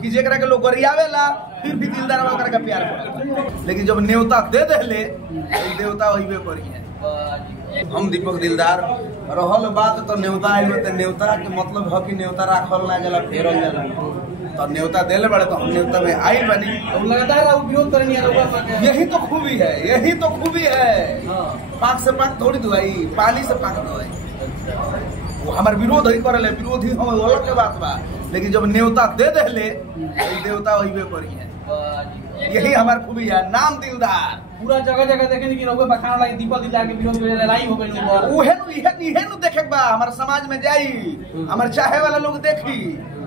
कि जेकरा के लोग गरियावेला फिर भी दिलदार ओकरा के प्यार करता। लेकिन जब न्योता दे देले देवता वही करी है। हम दीपक दिलदार रहल बात तो न्योता आइल त न्योता के मतलब है कि न्योता राखल ना जाला फेरल जाला। तो न्योता देले बड़े तो हम न्योता में आई बनी तो लगातार विरोध करेंगे। यही तो खूबी है, यही तो खूबी है। पाक से पाक थोड़ी दुआई, पानी से पाक दुआई। वो हमारे विरोध ही करे ले, विरोधी हम अलग के बात बा। लेकिन जब न्योता दे देले देवता वही करी है। यही हमारे खूबी है, नाम दिलदार। पूरा जगह जगह देखेंगे कि रउआ बखाना लागी दीपक दिलदार के विरोध में लड़ाई हो गई। उहे नु देखे बा हमारे समाज में जाई, हमारे चाहे वाला लोग देखी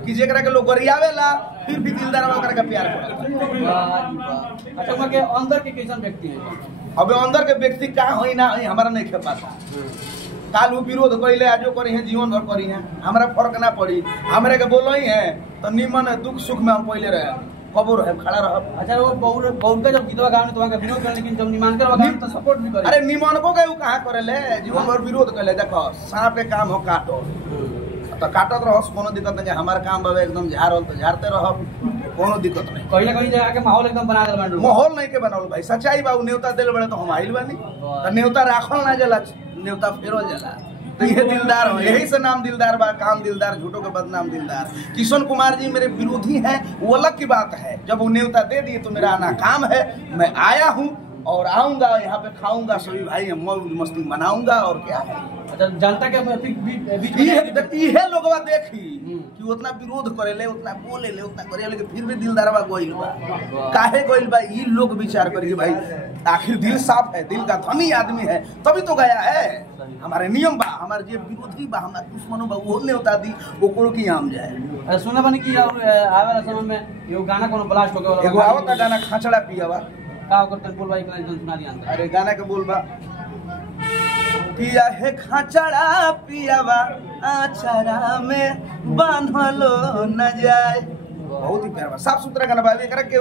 कि जेकरा के लोग गरियावेला फिर भी दिलदार ओकरा के प्यार करता। अच्छा वहाँ के अंदर के कैसन व्यक्ति है? अब अंदर के व्यक्ति का होई ना होई हमारा नहीं पता। काल विरोध कैले आजो करी है, जीवन भर करी है, हमारा फर्क ना पड़ी। हमरे के बोलो ही है तो निमन दुख सुख में हम पहले रहे, कबो रहे खड़ा रह। अच्छा वो बहुत जब गीतवा गावे तो वहाँ का विरोध करे, लेकिन जब निमानकर गावे तो सपोर्ट भी करे। अरे निमनको के कहाँ करे ले, जीवन भर विरोध करे। देखो सांप के काम हो काटो तो काटत रहो, कोनो दिक्कत नहीं। हमारा काम बाबा एकदम झाड़ल तो झाड़ते रहो, कोनो दिक्कत नहीं। कहीं ना कहीं जगह के माहौल एकदम बना दे बांडू। माहौल नहीं के बनावल भाई, सच्चाई बा। न्योता दिल बड़े तो हम आइल बानी तो न्योता राखल ना जाला, न्योता फेरो जाला। तो ये दिलदार हो, यही से नाम दिलदार बा। काम दिलदार, झूठों के बदनाम दिलदार। किशन कुमार जी मेरे विरोधी हैं, वो अलग की बात है। जब वो न्योता दे दिए तो मेरा आना काम है। मैं आया हूँ और आऊंगा, यहाँ पे खाऊंगा, सभी भाई मौज मस्ती मनाऊंगा और क्या है। अच्छा जनता के ये लोगवा देखी कि उतना विरोध करेले, उतना बोलेले, उतना करे, लेकिन फिर भी दिलदारवा गोइल बा। काहे गोइल बा ये लोग विचार करिए भाई। आखिर दिल साफ है, दिल का धनी आदमी है तभी तो गया है। हमारे नियम बा, हमारे जो विरोधी बा, हमारे दुश्मनों बा, वो न्योता दी ओकरो की आम जाए। सुना बनी कि आवे वाला समय में एगो गाना कोनो ब्लास्ट हो गया। एगो आवता गाना खाचड़ा पियावा का ओकर तन बोलबा एक लाइन सुना दिया। अरे गाना के बोलबा पिया है खाचड़ा पियावा आचरा में बांधलो न जाए। बहुत ही प्यारा साफ सुथरा गाना बा। एकरा के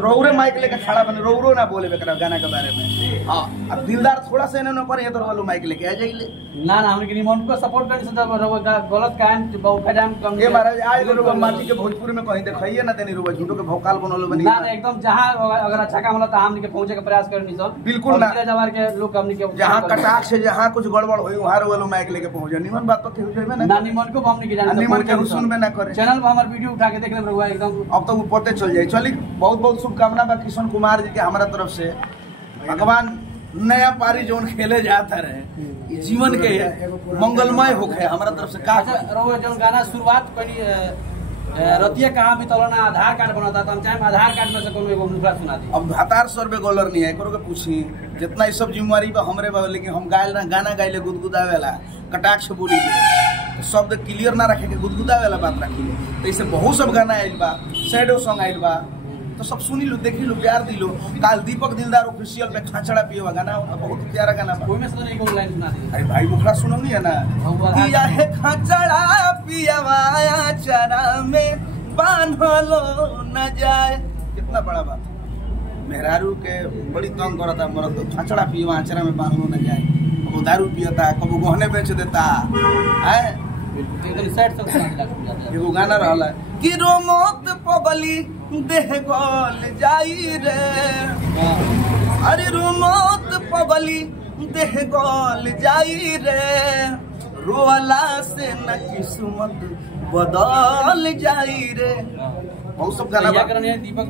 रौरे माइक लेके खड़ा बने, रौरो ना बोले एकरा गाना के बारे में। हां अब दिलदार थोड़ा सा इन्होंने पर ये तो वालो माइक लेके आ जाइले ना हम के निमन को सपोर्ट करनी से गलत काम बहुत खजाम कम। ये महाराज आए लोग माटी के भोजपुर में कहीं देखइए ना देनी रुवा झूठो के भौकाल बनलो बनी ना एकदम। जहां अगर अच्छा काम होला त हमनी के पहुंचे के प्रयास करनी सब बिल्कुल ना। जवार के लोग हमनी के जहां कटाक्ष से जहां कुछ गड़बड़ होई वहां वालो माइक लेके पहुंचे। निमन बात तो केहू जइबे ना निमन को हमनी के जाने निमन के सुनबे ना करे। चैनल पर हमार वीडियो उठा के देख ले रहुआ एकदम। अब तो वो पते चल जाए। चली बहुत बहुत शुभकामना बा किशन कुमार जी के हमारा तरफ से। भगवान नया पारी जोन खेले जाता रहे, जीवन के मंगलमय हो गए हमारा तरफ से। का रहुआ जोन गाना शुरुआत कनी रतिया कहाँ भी तलना आधार कार्ड बनाता था, हम चाहे आधार कार्ड में से कोनो एगो मुखड़ा सुना दी। अब हतार सर्वे गोलर नहीं है, करो के पूछी जितना ये सब जिम्मेवारी बा हमरे बा। लेकिन हम गाना गाइले गुदगुदावेला कटाक्ष बोली तो शब्द क्लियर ना रखे के गुदगुदावेला बात रखी। तो इससे बहुत सब गाना आइल बा, सैडो सॉन्ग आइल बा, तो सब सुनी लो, देखी लो, प्यार दी लो। काल दीपक दिलदार ऑफिशियल पे खाचड़ा पिएवा गाना बहुत प्यारा गाना बा। कोई में से नहीं कोनो लाइन सुना दी। अरे भाई मुखड़ा सुनोगी है ना, पिया है खाचड़ा पियावा आचरा में बांधलो न जाए। कितना बड़ा बात। मेहरारू के बड़ी तंग करता मरद तो खाचड़ा पियावा आचरा में बांधलो न जाए। कबो दारू पियता, कबो गहने बेच देता है। एगो गाना रहला कि रोमत पगली देह गल जाई रे। अरे रोमत पगली देह गल जाई रे, रोला से न किस्मत बदल जाई रे। बहुत सब गाना दीपक